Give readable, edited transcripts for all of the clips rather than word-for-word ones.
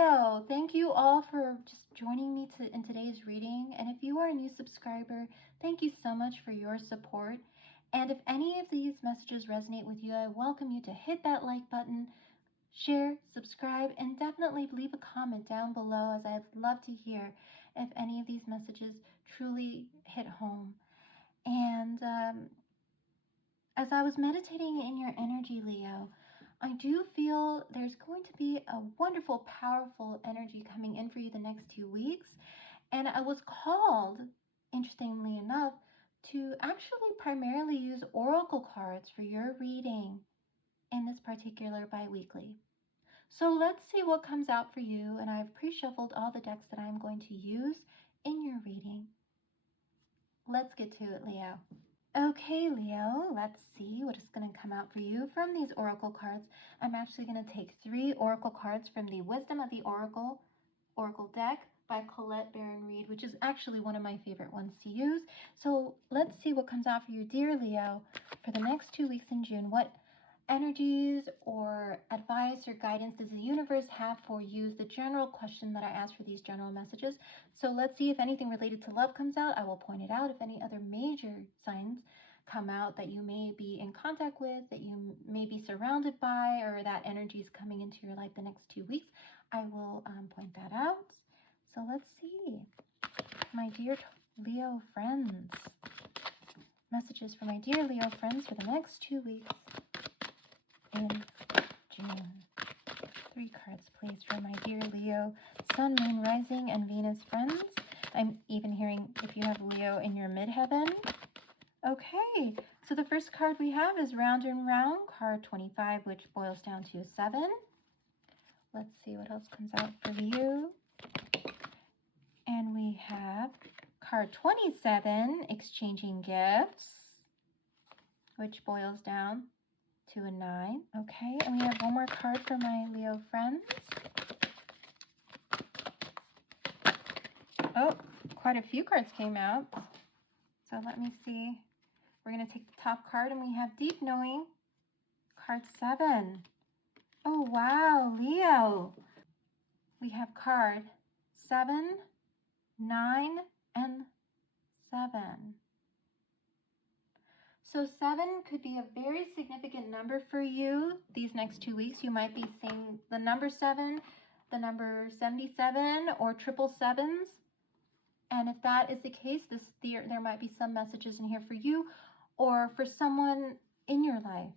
Leo, thank you all for just joining me in today's reading. And if you are a new subscriber, thank you so much for your support. And if any of these messages resonate with you, I welcome you to hit that like button, share, subscribe, and definitely leave a comment down below, as I'd love to hear if any of these messages truly hit home. And as I was meditating in your energy, Leo, I do feel there's going to be a wonderful, powerful energy coming in for you the next 2 weeks. And I was called, interestingly enough, to actually primarily use oracle cards for your reading in this particular bi-weekly. So let's see what comes out for you. And I've pre-shuffled all the decks that I'm going to use in your reading. Let's get to it, Leo. Okay, Leo, let's see what is going to come out for you from these oracle cards. I'm actually going to take 3 oracle cards from the Wisdom of the Oracle deck by Colette Baron Reid, which is actually one of my favorite ones to use. So let's see what comes out for you, dear Leo, for the next 2 weeks in June. What energies or advice or guidance does the universe have for you is the general question that I ask for these general messages. So let's see if anything related to love comes out. I will point it out. If any other major signs come out that you may be in contact with, that you may be surrounded by, or that energy is coming into your life the next 2 weeks, I will point that out. So let's see, my dear Leo friends. Messages for my dear Leo friends for the next 2 weeks in June. 3 cards, please, for my dear Leo, Sun, Moon, Rising, and Venus friends. I'm even hearing if you have Leo in your midheaven. Okay, so the first card we have is Round and Round, card 25, which boils down to a 7. Let's see what else comes out for you. And we have card 27, Exchanging Gifts, which boils down to a 9. Okay, and we have one more card for my Leo friends. Oh, quite a few cards came out. So let me see. We're going to take the top card, and we have Deep Knowing, card 7. Oh, wow, Leo. We have card 7, 9, and 7. So 7 could be a very significant number for you these next 2 weeks. You might be seeing the number 7, the number 77, or triple sevens. And if that is the case, there might be some messages in here for you or for someone in your life.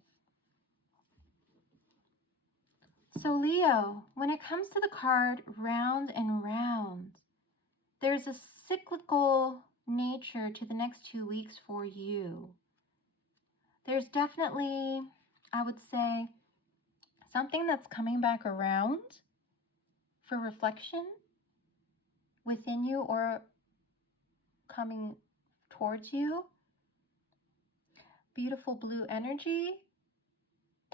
So Leo, when it comes to the card Round and Round, there's a cyclical nature to the next 2 weeks for you. There's definitely, I would say, something that's coming back around for reflection within you or coming towards you. Beautiful blue energy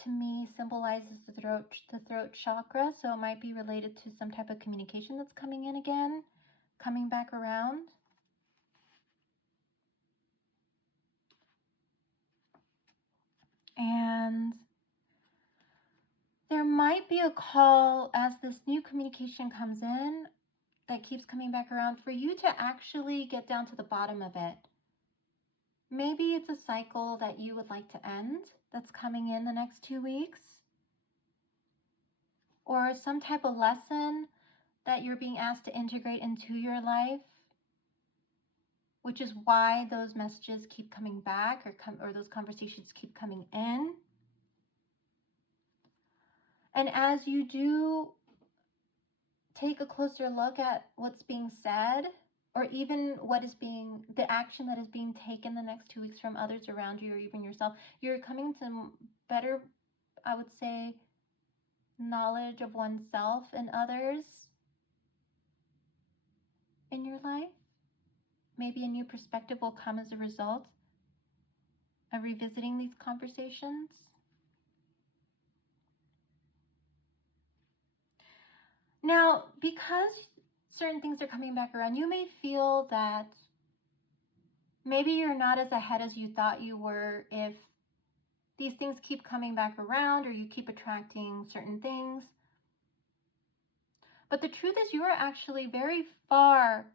to me symbolizes the throat chakra, so it might be related to some type of communication that's coming in again, coming back around. And there might be a call as this new communication comes in that keeps coming back around for you to actually get down to the bottom of it. Maybe it's a cycle that you would like to end that's coming in the next 2 weeks, or some type of lesson that you're being asked to integrate into your life, which is why those messages keep coming back or those conversations keep coming in. And as you do take a closer look at what's being said, or even the action that is being taken the next 2 weeks from others around you or even yourself, you're coming to better, I would say, knowledge of oneself and others in your life. Maybe a new perspective will come as a result of revisiting these conversations. Now, because certain things are coming back around, you may feel that maybe you're not as ahead as you thought you were if these things keep coming back around or you keep attracting certain things. But the truth is, you are actually very far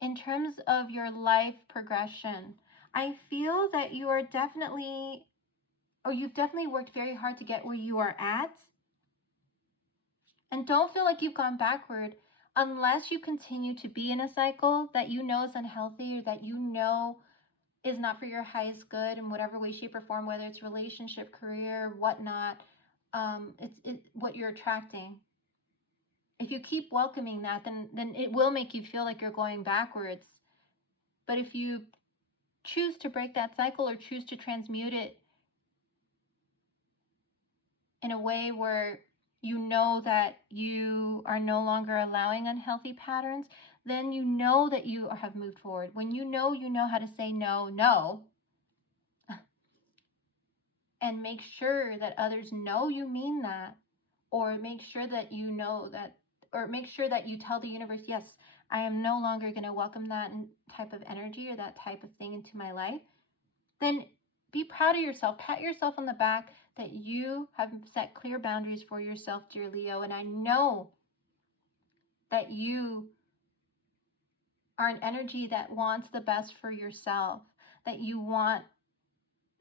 in terms of your life progression. I feel that you are definitely, or you've definitely worked very hard to get where you are at. And don't feel like you've gone backward unless you continue to be in a cycle that you know is unhealthy, or that you know is not for your highest good in whatever way, shape, or form, whether it's relationship, career, whatnot. It's what you're attracting. If you keep welcoming that, then it will make you feel like you're going backwards. But if you choose to break that cycle or choose to transmute it in a way where you know that you are no longer allowing unhealthy patterns, then you know that you have moved forward. When you know how to say no, no, and make sure that others know you mean that, or make sure that you know that, or make sure that you tell the universe, yes, I am no longer going to welcome that type of energy or that type of thing into my life, then be proud of yourself. Pat yourself on the back that you have set clear boundaries for yourself, dear Leo. And I know that you are an energy that wants the best for yourself, that you want,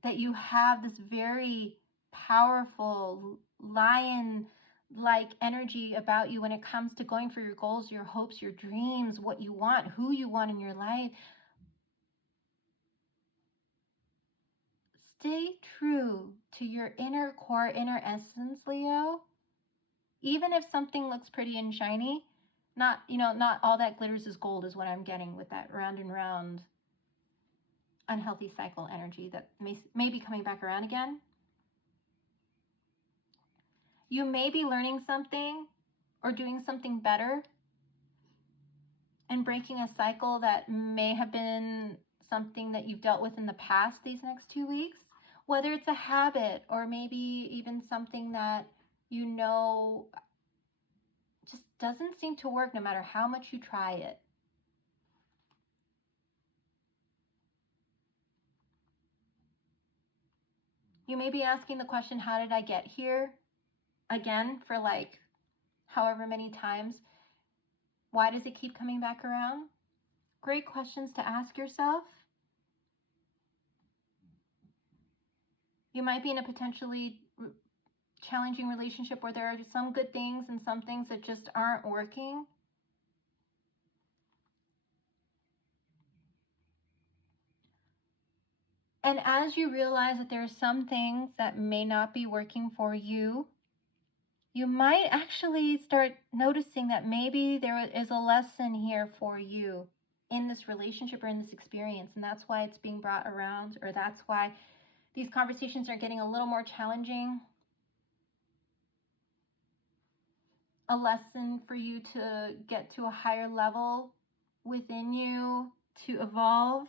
that you have this very powerful lion like energy about you when it comes to going for your goals, your hopes, your dreams, what you want, who you want in your life. Stay true to your inner core, inner essence, Leo. Even if something looks pretty and shiny, not all that glitters is gold is what I'm getting with that round and round unhealthy cycle energy that may be coming back around again. You may be learning something or doing something better and breaking a cycle that may have been something that you've dealt with in the past these next 2 weeks, whether it's a habit or maybe even something that you know just doesn't seem to work no matter how much you try it. You may be asking the question, how did I get here? Again, for like however many times. Why does it keep coming back around? Great questions to ask yourself. You might be in a potentially challenging relationship where there are some good things and some things that just aren't working. And as you realize that there are some things that may not be working for you, you might actually start noticing that maybe there is a lesson here for you in this relationship or in this experience. And that's why it's being brought around, or that's why these conversations are getting a little more challenging. A lesson for you to get to a higher level within you, to evolve.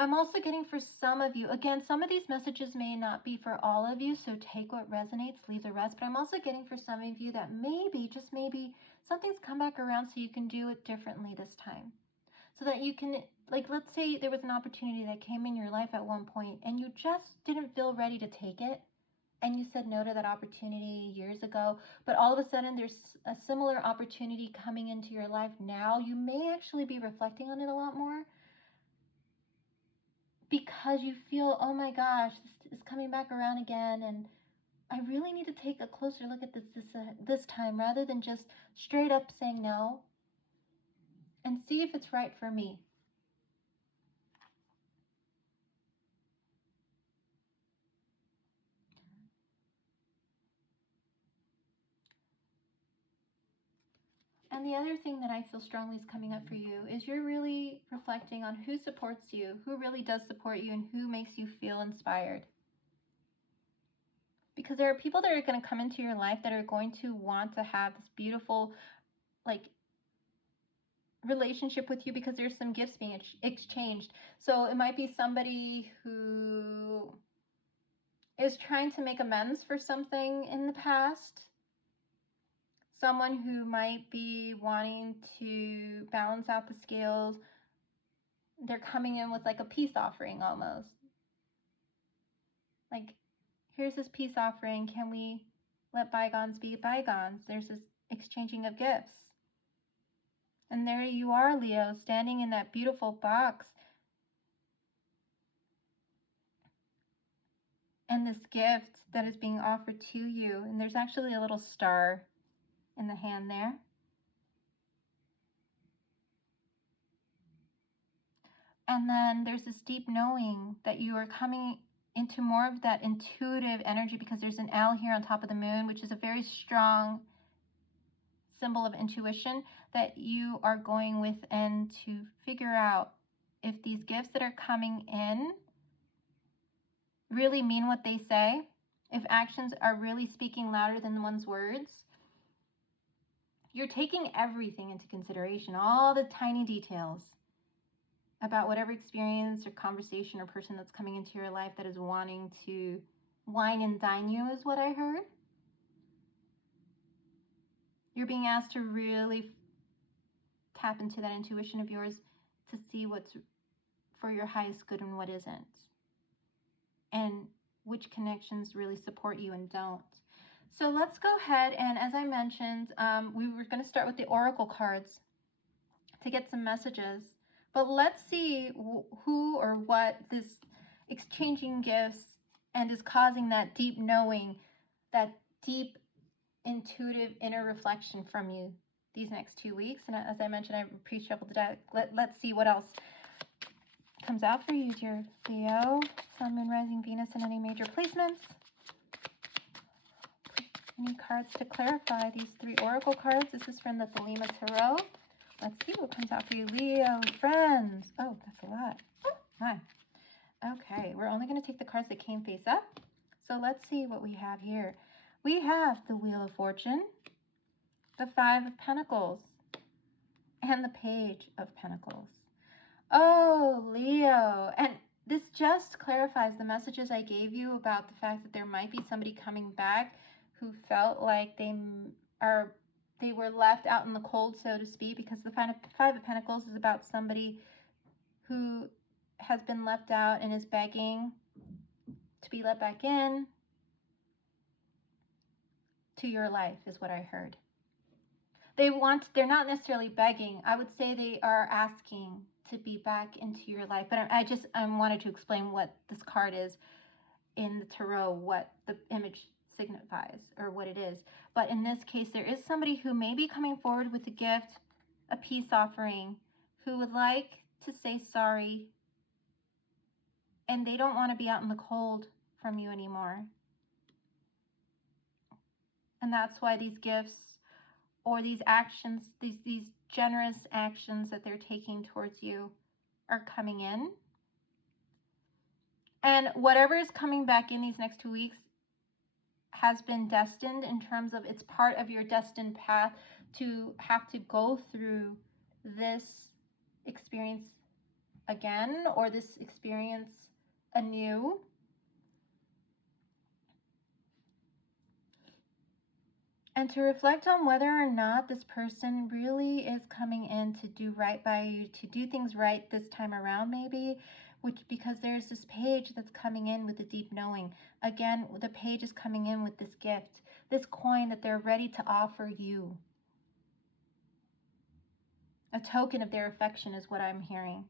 I'm also getting for some of you, again, some of these messages may not be for all of you, so take what resonates, leave the rest. But I'm also getting for some of you that maybe, just maybe, something's come back around so you can do it differently this time. So that you can, like, let's say there was an opportunity that came in your life at one point and you just didn't feel ready to take it. And you said no to that opportunity years ago, but all of a sudden there's a similar opportunity coming into your life now. You may actually be reflecting on it a lot more, because you feel, oh my gosh, this is coming back around again, and I really need to take a closer look at this time, rather than just straight up saying no, and see if it's right for me. And the other thing that I feel strongly is coming up for you is you're really reflecting on who supports you, who really does support you, and who makes you feel inspired. Because there are people that are going to come into your life that are going to want to have this beautiful, like, relationship with you, because there's some gifts being exchanged. So it might be somebody who is trying to make amends for something in the past. Someone who might be wanting to balance out the scales. They're coming in with like a peace offering almost. Like, here's this peace offering. Can we let bygones be bygones? There's this exchanging of gifts. And there you are, Leo, standing in that beautiful box. And this gift that is being offered to you. And there's actually a little star in the hand there. And then there's this deep knowing that you are coming into more of that intuitive energy, because there's an L here on top of the moon, which is a very strong symbol of intuition, that you are going within to figure out if these gifts that are coming in really mean what they say, if actions are really speaking louder than one's words. You're taking everything into consideration, all the tiny details about whatever experience or conversation or person that's coming into your life that is wanting to wine and dine you, is what I heard. You're being asked to really tap into that intuition of yours to see what's for your highest good and what isn't, and which connections really support you and don't. So let's go ahead, and as I mentioned, we were going to start with the oracle cards to get some messages, but let's see who or what this exchanging gifts and is causing that deep knowing, that deep intuitive inner reflection from you these next 2 weeks. And as I mentioned, I pre-shuffled the deck. Let's see what else comes out for you, dear Leo. Sun, Moon, Rising, Venus, and any major placements. Any cards to clarify these 3 oracle cards? This is from the Thelema Tarot. Let's see what comes out for you, Leo friends. Oh, that's a lot. Oh, my. Okay, we're only going to take the cards that came face up. So let's see what we have here. We have the Wheel of Fortune, the 5 of Pentacles, and the Page of Pentacles. Oh, Leo. And this just clarifies the messages I gave you about the fact that there might be somebody coming back who felt like they were left out in the cold, so to speak, because the 5 of Pentacles is about somebody who has been left out and is begging to be let back in to your life, is what I heard. They're not necessarily begging. I would say they are asking to be back into your life. But I wanted to explain what this card is in the tarot, what the image signifies or what it is. But in this case, there is somebody who may be coming forward with a gift, a peace offering, who would like to say sorry, and they don't want to be out in the cold from you anymore. And that's why these gifts or these actions, these generous actions that they're taking towards you are coming in. And whatever is coming back in these next 2 weeks has been destined, in terms of it's part of your destined path to have to go through this experience again, or this experience anew. And to reflect on whether or not this person really is coming in to do right by you, to do things right this time around, maybe, because there's this page that's coming in with a deep knowing. Again, the page is coming in with this gift, this coin that they're ready to offer you. A token of their affection is what I'm hearing.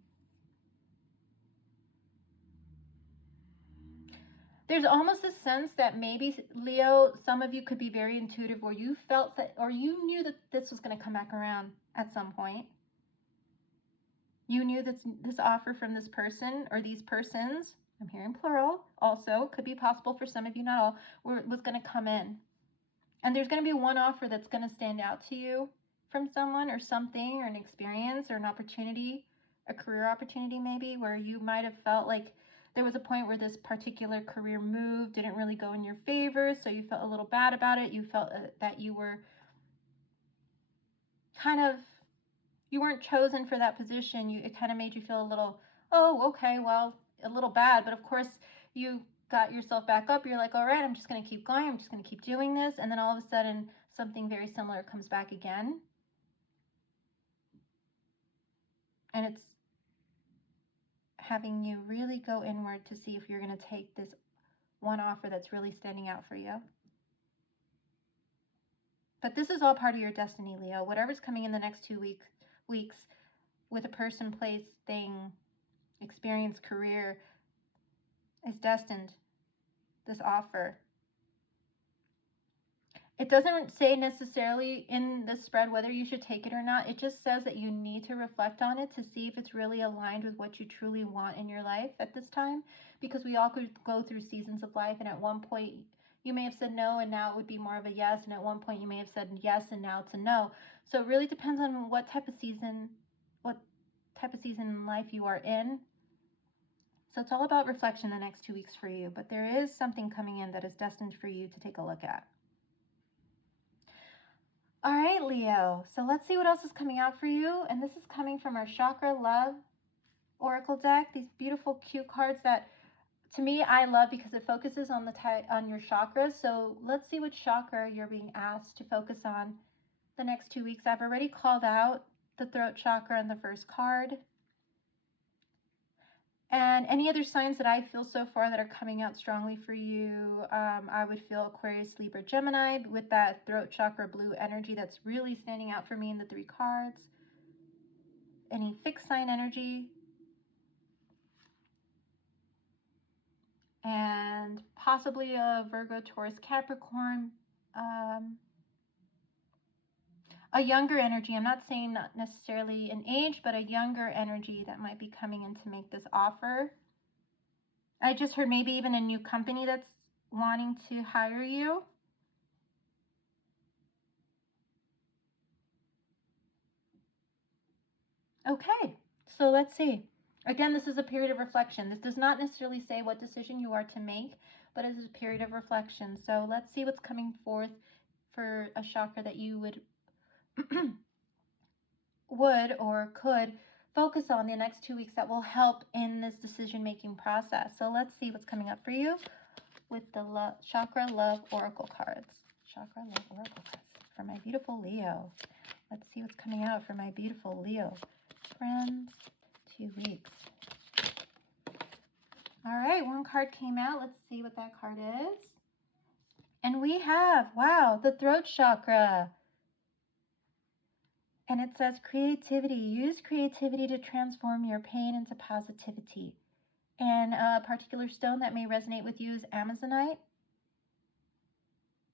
There's almost a sense that maybe, Leo, some of you could be very intuitive, or you felt that, or you knew that this was going to come back around at some point. You knew that this offer from this person or these persons, I'm hearing plural, also could be possible for some of you, not all, was going to come in. And there's going to be one offer that's going to stand out to you from someone or something, or an experience or an opportunity, a career opportunity maybe, where you might have felt like there was a point where this particular career move didn't really go in your favor, so you felt a little bad about it. You felt that you were kind of, you weren't chosen for that position. It kind of made you feel a little, oh, okay, well, a little bad. But of course, you got yourself back up. You're like, all right, I'm just going to keep going. I'm just going to keep doing this. And then all of a sudden, something very similar comes back again. And it's having you really go inward to see if you're going to take this one offer that's really standing out for you. But this is all part of your destiny, Leo. Whatever's coming in the next 2 weeks with a person, place, thing, experience, career is destined. This offer. It doesn't say necessarily in the spread whether you should take it or not. It just says that you need to reflect on it to see if it's really aligned with what you truly want in your life at this time. Because we all could go through seasons of life, and at one point you may have said no and now it would be more of a yes, and at one point you may have said yes and now it's a no. So it really depends on what type of season in life you are in. So it's all about reflection the next 2 weeks for you, but there is something coming in that is destined for you to take a look at. All right, Leo. So let's see what else is coming out for you. And this is coming from our Chakra Love Oracle deck. These beautiful, cute cards that, to me, I love because it focuses on on your chakras. So let's see what chakra you're being asked to focus on the next 2 weeks. I've already called out the throat chakra in the first card. And any other signs that I feel so far that are coming out strongly for you, I would feel Aquarius, Libra, Gemini with that throat chakra blue energy that's really standing out for me in the 3 cards. Any fixed sign energy. And possibly a Virgo, Taurus, Capricorn. A younger energy. I'm not saying not necessarily an age, but a younger energy that might be coming in to make this offer. I just heard maybe even a new company that's wanting to hire you. Okay, so let's see. Again, this is a period of reflection. This does not necessarily say what decision you are to make, but it is a period of reflection. So let's see what's coming forth for a chakra that you would or could focus on the next 2 weeks that will help in this decision-making process. So let's see what's coming up for you with the Chakra Love Oracle cards. Chakra Love Oracle cards for my beautiful Leo. Let's see what's coming out for my beautiful Leo friends. 2 weeks. All right, one card came out. Let's see what that card is. And we have, wow, the throat chakra. And it says creativity. Use creativity to transform your pain into positivity. And a particular stone that may resonate with you is Amazonite.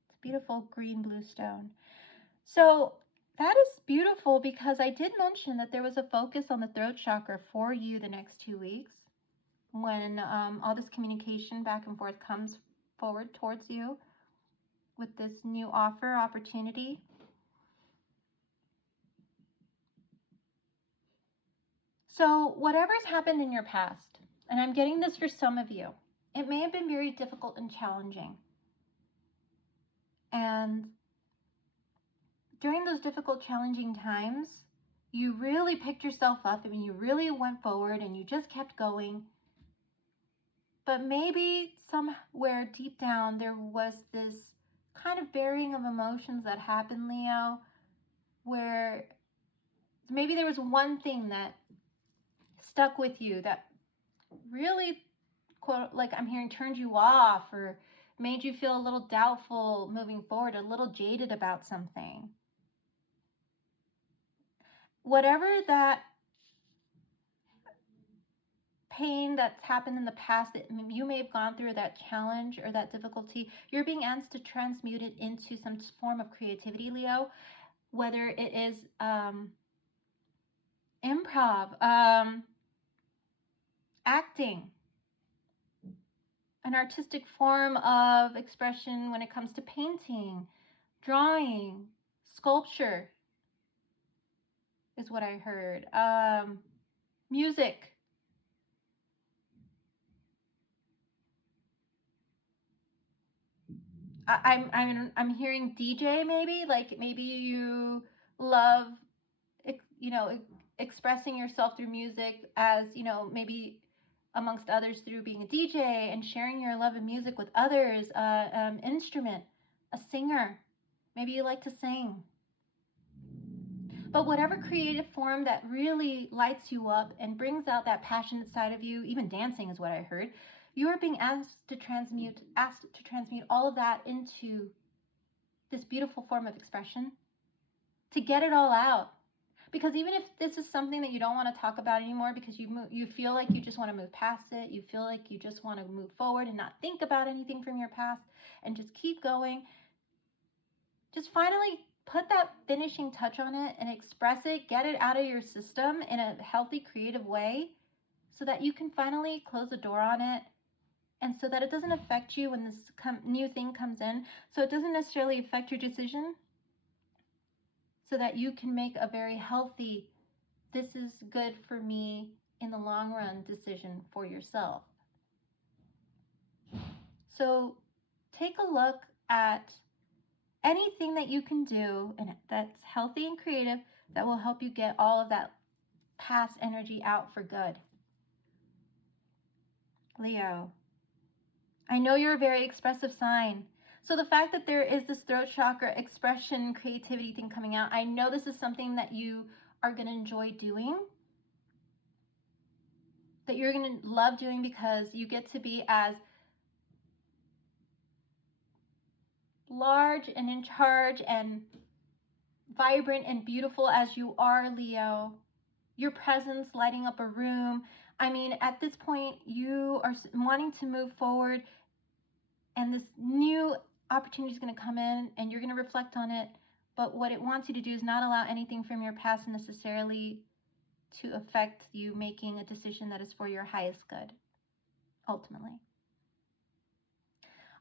It's a beautiful green-blue stone. So that is beautiful because I did mention that there was a focus on the throat chakra for you the next 2 weeks when all this communication back and forth comes forward towards you with this new opportunity. So whatever's happened in your past, and I'm getting this for some of you, it may have been very difficult and challenging. And during those difficult, challenging times, you really picked yourself up and you really went forward and you just kept going. But maybe somewhere deep down there was this kind of burying of emotions that happened, Leo, where maybe there was one thing that stuck with you that really, quote, like I'm hearing, turned you off or made you feel a little doubtful moving forward, a little jaded about something. Whatever that pain that's happened in the past that you may have gone through, that challenge or that difficulty, you're being asked to transmute it into some form of creativity, Leo, whether it is improv, acting, an artistic form of expression when it comes to painting, drawing, sculpture is what I heard. Music. I'm hearing DJ, maybe, like maybe you love, expressing yourself through music, as maybe amongst others through being a DJ and sharing your love of music with others. Instrument, a singer, maybe you like to sing. But whatever creative form that really lights you up and brings out that passionate side of you, even dancing is what I heard, You are being asked to transmute all of that into this beautiful form of expression, to get it all out. Because even if this is something that you don't want to talk about anymore because you feel like you just want to move past it, you feel like you just want to move forward and not think about anything from your past and just keep going, just finally put that finishing touch on it and express it, get it out of your system in a healthy, creative way so that you can finally close the door on it, and so that it doesn't affect you when this new thing comes in, so it doesn't necessarily affect your decision, so that you can make a very healthy, this is good for me in the long run decision for yourself. So take a look at anything that you can do and that's healthy and creative that will help you get all of that past energy out for good. Leo, I know you're a very expressive sign. So the fact that there is this throat chakra expression, creativity thing coming out, I know this is something that you are going to enjoy doing, that you're going to love doing, because you get to be as large and in charge and vibrant and beautiful as you are, Leo. Your presence lighting up a room. I mean, at this point, you are wanting to move forward, and this new opportunity is going to come in and you're going to reflect on it. But what it wants you to do is not allow anything from your past necessarily to affect you making a decision that is for your highest good, ultimately.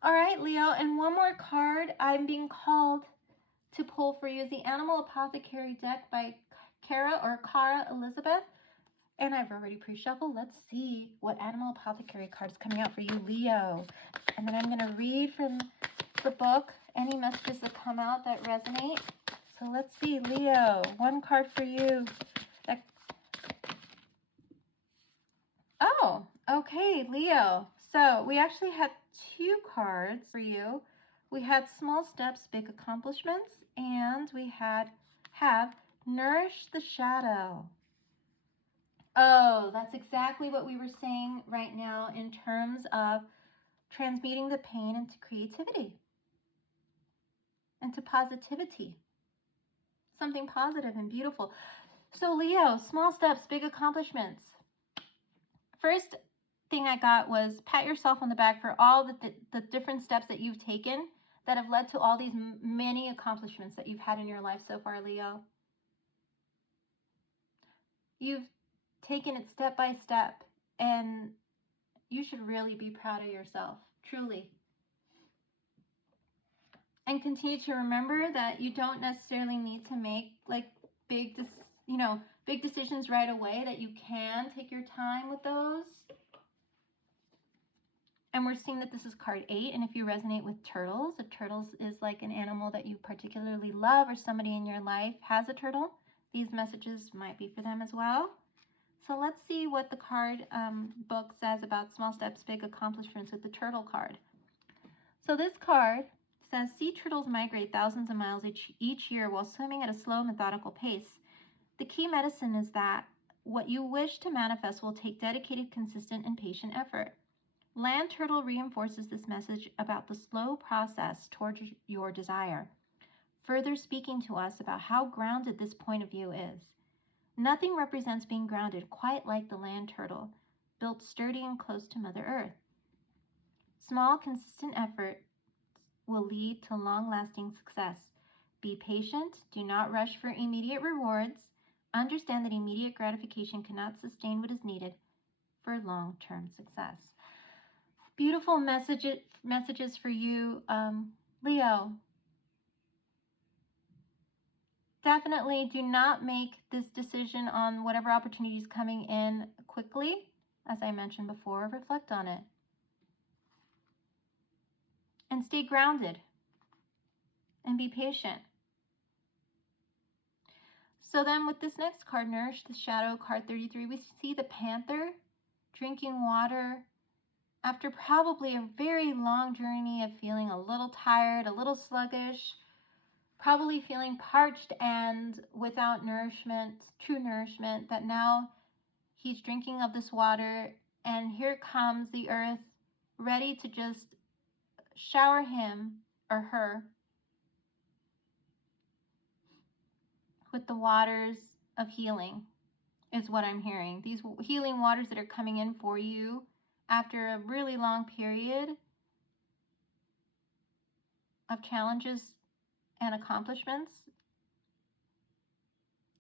All right, Leo, and one more card I'm being called to pull for you is the Animal Apothecary deck by Cara Elizabeth. And I've already pre-shuffled. Let's see what Animal Apothecary card is coming out for you, Leo. And then I'm going to read from the book any messages that come out that resonate. So let's see, Leo, one card for you. Oh, okay, Leo. So we actually had two cards for you. We had Small Steps, Big Accomplishments, and we have Nourish the Shadow. Oh, that's exactly what we were saying right now in terms of transmuting the pain into creativity, into positivity, something positive and beautiful. So Leo, small steps, big accomplishments. First thing I got was pat yourself on the back for all the different steps that you've taken that have led to all these many accomplishments that you've had in your life so far, Leo. You've taken it step by step, and you should really be proud of yourself, truly. And continue to remember that you don't necessarily need to make like big decisions right away, that you can take your time with those. And we're seeing that this is card 8, and if you resonate with turtles, if turtles is like an animal that you particularly love, or somebody in your life has a turtle, these messages might be for them as well. So let's see what the card book says about small steps, big accomplishments with the turtle card. So this card says, sea turtles migrate thousands of miles each year while swimming at a slow, methodical pace. The key medicine is that what you wish to manifest will take dedicated, consistent, and patient effort. Land Turtle reinforces this message about the slow process towards your desire, further speaking to us about how grounded this point of view is. Nothing represents being grounded quite like the land turtle, built sturdy and close to Mother Earth. Small, consistent effort will lead to long-lasting success. Be patient. Do not rush for immediate rewards. Understand that immediate gratification cannot sustain what is needed for long-term success. Beautiful messages for you, Leo. Definitely do not make this decision on whatever opportunity is coming in quickly. As I mentioned before, reflect on it. And stay grounded. And be patient. So then with this next card, Nourish the Shadow, card 33, we see the panther drinking water after probably a very long journey of feeling a little tired, a little sluggish, probably feeling parched and without nourishment, true nourishment, that now he's drinking of this water, and here comes the earth ready to just shower him or her with the waters of healing, is what I'm hearing. These healing waters that are coming in for you after a really long period of challenges and accomplishments.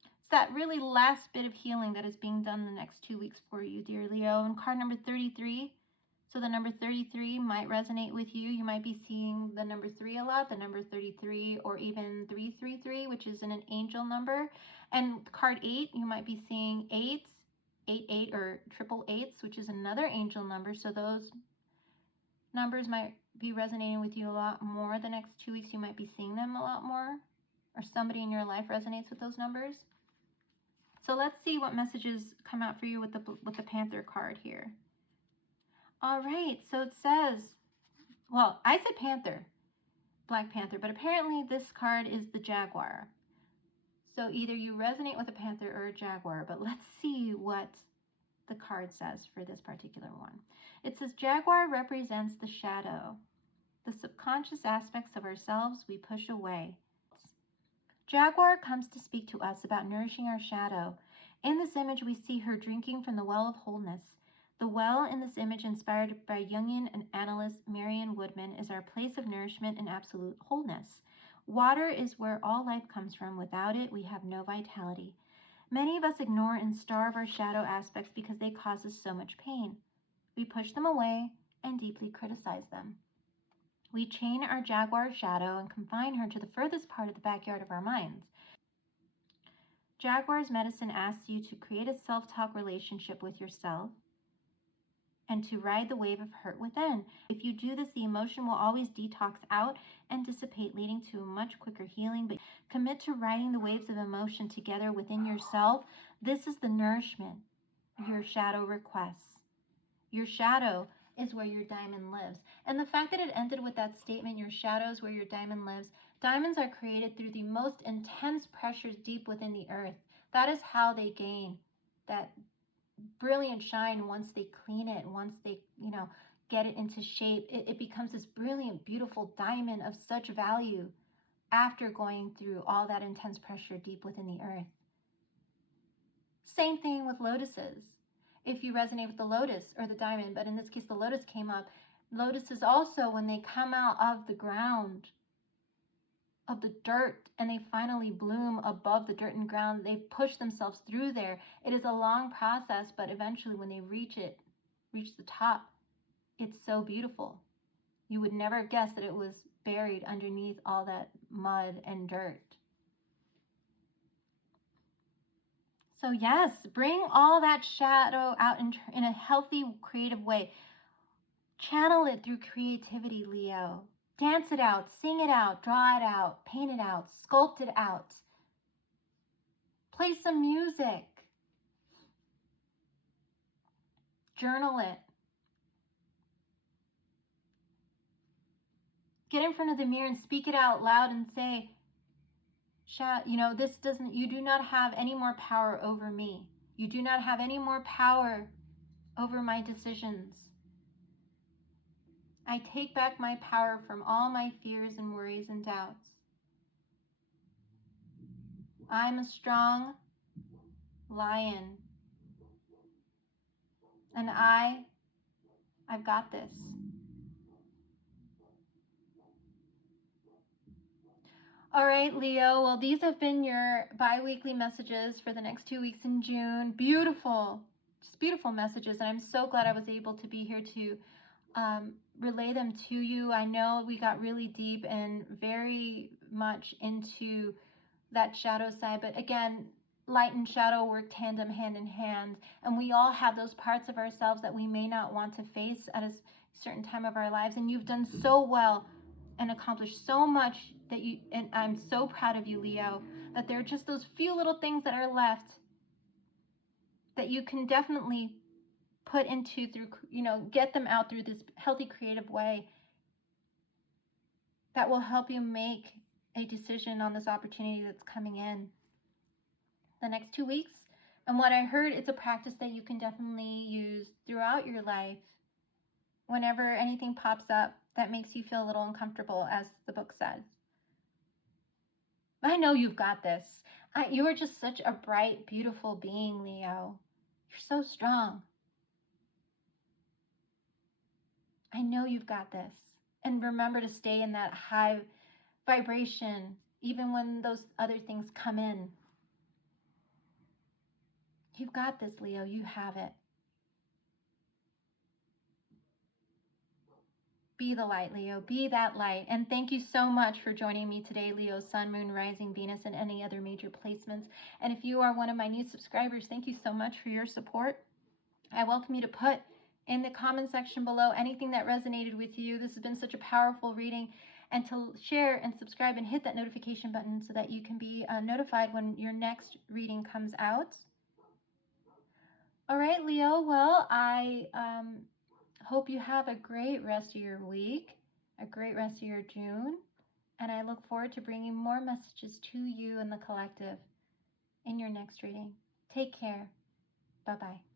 It's that really last bit of healing that is being done the next 2 weeks for you, dear Leo. And card number 33. So the number 33 might resonate with you. You might be seeing the number 3 a lot, the number 33, or even 333, which is an angel number. And card 8, you might be seeing 8, 88, or triple eights, which is another angel number. So those numbers might be resonating with you a lot more. The next 2 weeks, you might be seeing them a lot more, or somebody in your life resonates with those numbers. So let's see what messages come out for you with the Panther card here. All right, so it says, well, I said Panther, Black Panther, but apparently this card is the Jaguar. So either you resonate with a Panther or a Jaguar, but let's see what the card says for this particular one. It says Jaguar represents the shadow, the subconscious aspects of ourselves we push away. Jaguar comes to speak to us about nourishing our shadow. In this image, we see her drinking from the well of wholeness. The well in this image, inspired by Jungian and analyst Marion Woodman, is our place of nourishment and absolute wholeness. Water is where all life comes from. Without it, we have no vitality. Many of us ignore and starve our shadow aspects because they cause us so much pain. We push them away and deeply criticize them. We chain our jaguar shadow and confine her to the furthest part of the backyard of our minds. Jaguar's medicine asks you to create a self-talk relationship with yourself and to ride the wave of hurt within. If you do this, the emotion will always detox out and dissipate, leading to a much quicker healing. But commit to riding the waves of emotion together within yourself. This is the nourishment your shadow requests. Your shadow is where your diamond lives. And the fact that it ended with that statement, your shadow is where your diamond lives, diamonds are created through the most intense pressures deep within the earth. That is how they gain that brilliant shine. Once they clean it, once they, get it into shape, it becomes this brilliant, beautiful diamond of such value after going through all that intense pressure deep within the earth. Same thing with lotuses. If you resonate with the lotus or the diamond, but in this case the lotus came up, lotuses also, when they come out of the ground, of the dirt, and they finally bloom above the dirt and ground, they push themselves through there. It is a long process, but eventually when they reach the top, it's so beautiful. You would never guess that it was buried underneath all that mud and dirt. So yes, bring all that shadow out in a healthy, creative way. Channel it through creativity, Leo. Dance it out, sing it out, draw it out, paint it out, sculpt it out. Play some music. Journal it. Get in front of the mirror and speak it out loud and say, you do not have any more power over me. You do not have any more power over my decisions. I take back my power from all my fears and worries and doubts. I'm a strong lion. And I've got this. All right, Leo. Well, these have been your bi-weekly messages for the next 2 weeks in June. Beautiful, just beautiful messages. And I'm so glad I was able to be here to relay them to you. I know we got really deep and very much into that shadow side, but again, light and shadow work tandem, hand in hand, and we all have those parts of ourselves that we may not want to face at a certain time of our lives. And you've done so well and accomplished so much and I'm so proud of you, Leo, that there are just those few little things that are left that you can definitely put into through, get them out through this healthy, creative way that will help you make a decision on this opportunity that's coming in the next 2 weeks. And what I heard, it's a practice that you can definitely use throughout your life. whenever anything pops up that makes you feel a little uncomfortable, as the book says. I know you've got this. You are just such a bright, beautiful being, Leo. You're so strong. I know you've got this. And remember to stay in that high vibration, even when those other things come in. You've got this, Leo. You have it. Be the light, Leo. Be that light. And thank you so much for joining me today, Leo, Sun, Moon, Rising, Venus, and any other major placements. And if you are one of my new subscribers, thank you so much for your support. I welcome you to put in the comment section below anything that resonated with you. This has been such a powerful reading. And to share and subscribe and hit that notification button so that you can be notified when your next reading comes out. All right, Leo. Well, I hope you have a great rest of your week, a great rest of your June, and I look forward to bringing more messages to you and the collective in your next reading. Take care. Bye-bye.